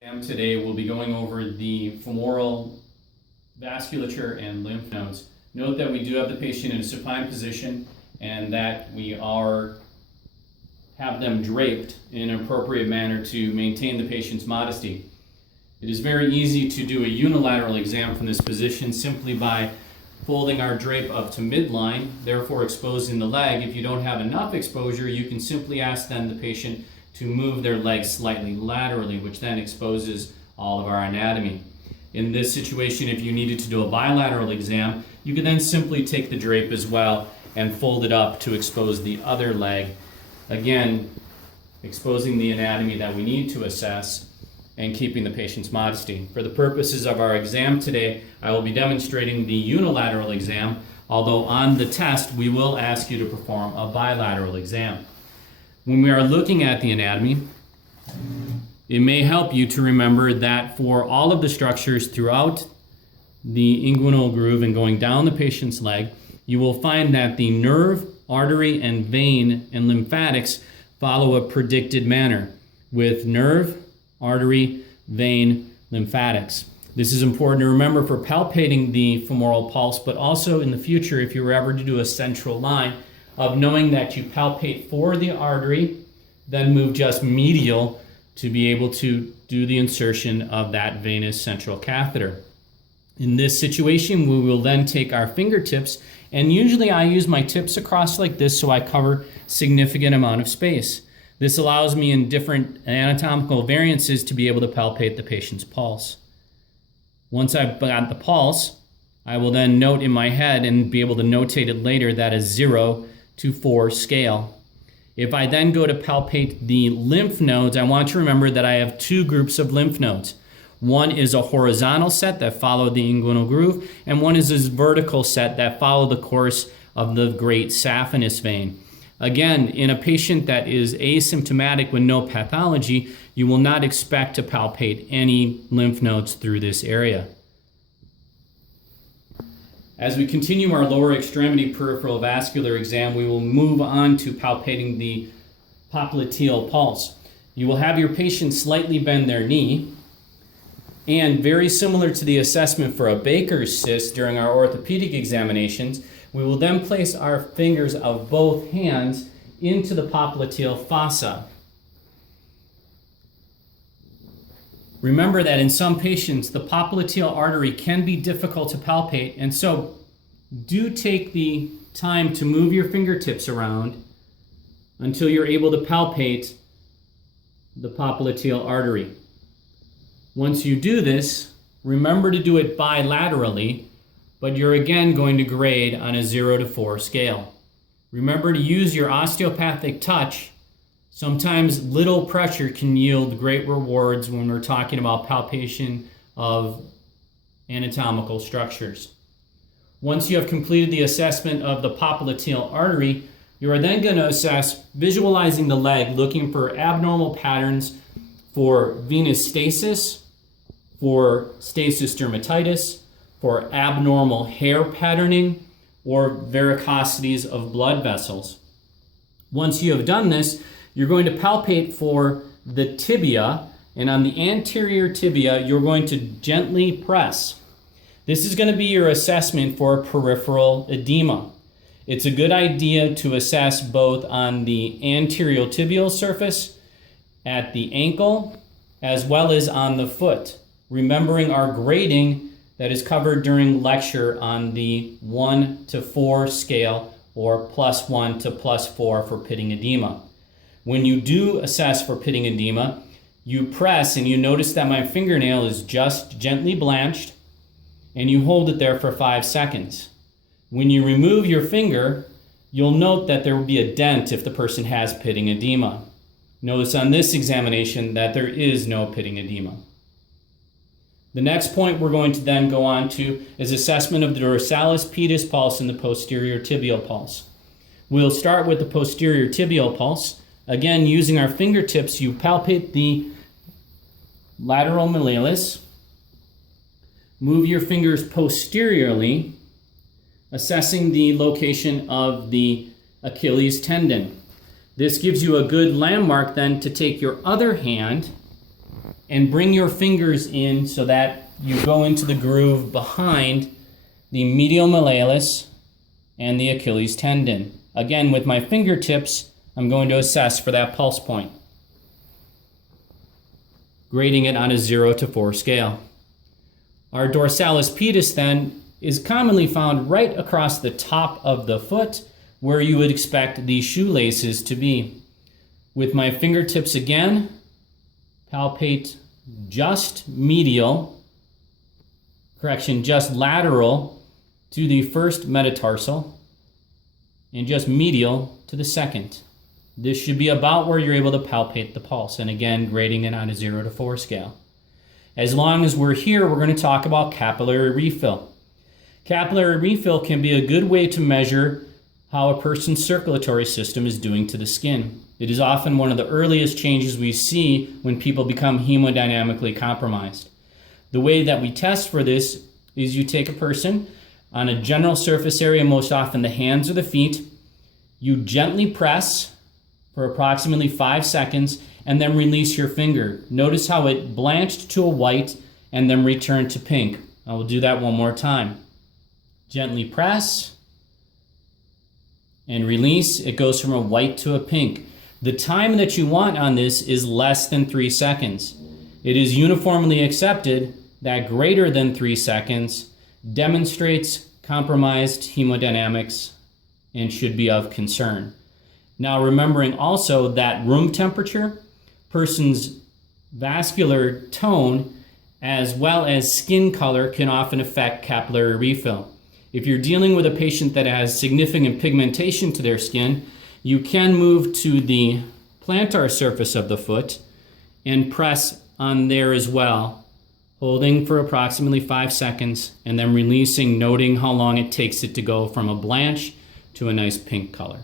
Today we'll be going over the femoral vasculature and lymph nodes. Note that we do have the patient in a supine position and that we have them draped in an appropriate manner to maintain the patient's modesty. It is very easy to do a unilateral exam from this position simply by folding our drape up to midline, therefore exposing the leg. If you don't have enough exposure, you can simply ask then the patient to move their legs slightly laterally, which then exposes all of our anatomy. In this situation, if you needed to do a bilateral exam, you could then simply take the drape as well and fold it up to expose the other leg. Again, exposing the anatomy that we need to assess and keeping the patient's modesty. For the purposes of our exam today, I will be demonstrating the unilateral exam, although on the test, we will ask you to perform a bilateral exam. When we are looking at the anatomy, it may help you to remember that for all of the structures throughout the inguinal groove and going down the patient's leg, you will find that the nerve, artery, and vein and lymphatics follow a predicted manner with nerve, artery, vein, lymphatics. This is important to remember for palpating the femoral pulse, but also in the future if you were ever to do a central line, of knowing that you palpate for the artery, then move just medial to be able to do the insertion of that venous central catheter. In this situation, we will then take our fingertips, and usually I use my tips across like this so I cover significant amount of space. This allows me in different anatomical variances to be able to palpate the patient's pulse. Once I've got the pulse, I will then note in my head and be able to notate it later that a 0 to 4 scale. If I then go to palpate the lymph nodes, I want to remember that I have two groups of lymph nodes. One is a horizontal set that follow the inguinal groove, and one is this vertical set that follow the course of the great saphenous vein. Again, in a patient that is asymptomatic with no pathology, you will not expect to palpate any lymph nodes through this area. As we continue our lower extremity peripheral vascular exam, we will move on to palpating the popliteal pulse. You will have your patient slightly bend their knee, and very similar to the assessment for a Baker's cyst during our orthopedic examinations, we will then place our fingers of both hands into the popliteal fossa. Remember that in some patients, the popliteal artery can be difficult to palpate, and so do take the time to move your fingertips around until you're able to palpate the popliteal artery. Once you do this, remember to do it bilaterally, but you're again going to grade on a 0 to 4 scale. Remember to use your osteopathic touch. Sometimes little pressure can yield great rewards when we're talking about palpation of anatomical structures. Once you have completed the assessment of the popliteal artery, you are then going to assess visualizing the leg, looking for abnormal patterns for venous stasis, for stasis dermatitis, for abnormal hair patterning, or varicosities of blood vessels. Once you have done this, you're going to palpate for the tibia, and on the anterior tibia, you're going to gently press. This is going to be your assessment for peripheral edema. It's a good idea to assess both on the anterior tibial surface, at the ankle, as well as on the foot, remembering our grading that is covered during lecture on the 1 to 4 scale, or +1 to +4 for pitting edema. When you do assess for pitting edema, you press and you notice that my fingernail is just gently blanched, and you hold it there for 5 seconds. When you remove your finger, you'll note that there will be a dent if the person has pitting edema. Notice on this examination that there is no pitting edema. The next point we're going to then go on to is assessment of the dorsalis pedis pulse and the posterior tibial pulse. We'll start with the posterior tibial pulse. Again, using our fingertips, you palpate the lateral malleolus. Move your fingers posteriorly, assessing the location of the Achilles tendon. This gives you a good landmark then to take your other hand and bring your fingers in so that you go into the groove behind the medial malleolus and the Achilles tendon. Again, with my fingertips, I'm going to assess for that pulse point, grading it on a 0 to 4 scale. Our dorsalis pedis then is commonly found right across the top of the foot where you would expect the shoelaces to be. With my fingertips again, palpate just lateral to the first metatarsal and just medial to the second. This should be about where you're able to palpate the pulse, and again, grading it on a 0 to 4 scale. As long as we're here, we're going to talk about capillary refill. Capillary refill can be a good way to measure how a person's circulatory system is doing to the skin. It is often one of the earliest changes we see when people become hemodynamically compromised. The way that we test for this is you take a person on a general surface area, most often the hands or the feet, you gently press for approximately 5 seconds and then release your finger. Notice how it blanched to a white and then returned to pink. I will do that one more time. Gently press and release. It goes from a white to a pink. The time that you want on this is less than 3 seconds. It is uniformly accepted that greater than 3 seconds demonstrates compromised hemodynamics and should be of concern. Now, remembering also that room temperature, person's vascular tone, as well as skin color can often affect capillary refill. If you're dealing with a patient that has significant pigmentation to their skin, you can move to the plantar surface of the foot and press on there as well, holding for approximately 5 seconds and then releasing, noting how long it takes it to go from a blanch to a nice pink color.